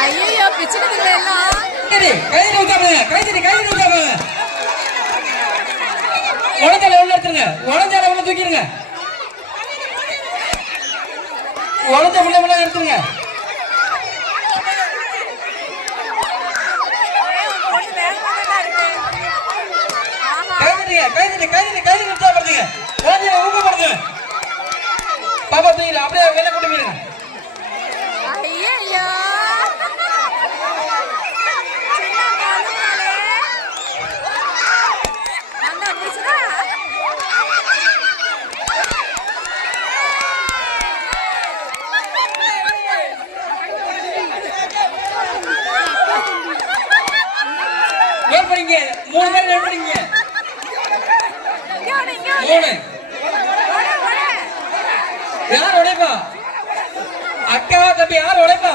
ஐயோ பிச்சுக்குதுங்களே எல்லாம். கையில ஊத்தாமங்க, கையில ஊத்தாமங்க. உடஞ்சால உள்ள எடுத்துருங்க, உடஞ்சால உள்ள தூக்கிடுங்க. உடஞ்ச முள்ள எடுத்துருங்க. கைது உற்சாகப்படுத்துங்க, குழந்தைய ஊக்கப்படுத்துங்க. பாப்பா தூக்கில அப்படியே வெளில கொண்டு போயிருங்க. ஐயோ வெயிட் பண்ணீங்க, 3 பேர் வெயிட் பண்ணீங்க. 3 யார் உடைப்பா? அக்கா தம்பி யார் உடைப்பா?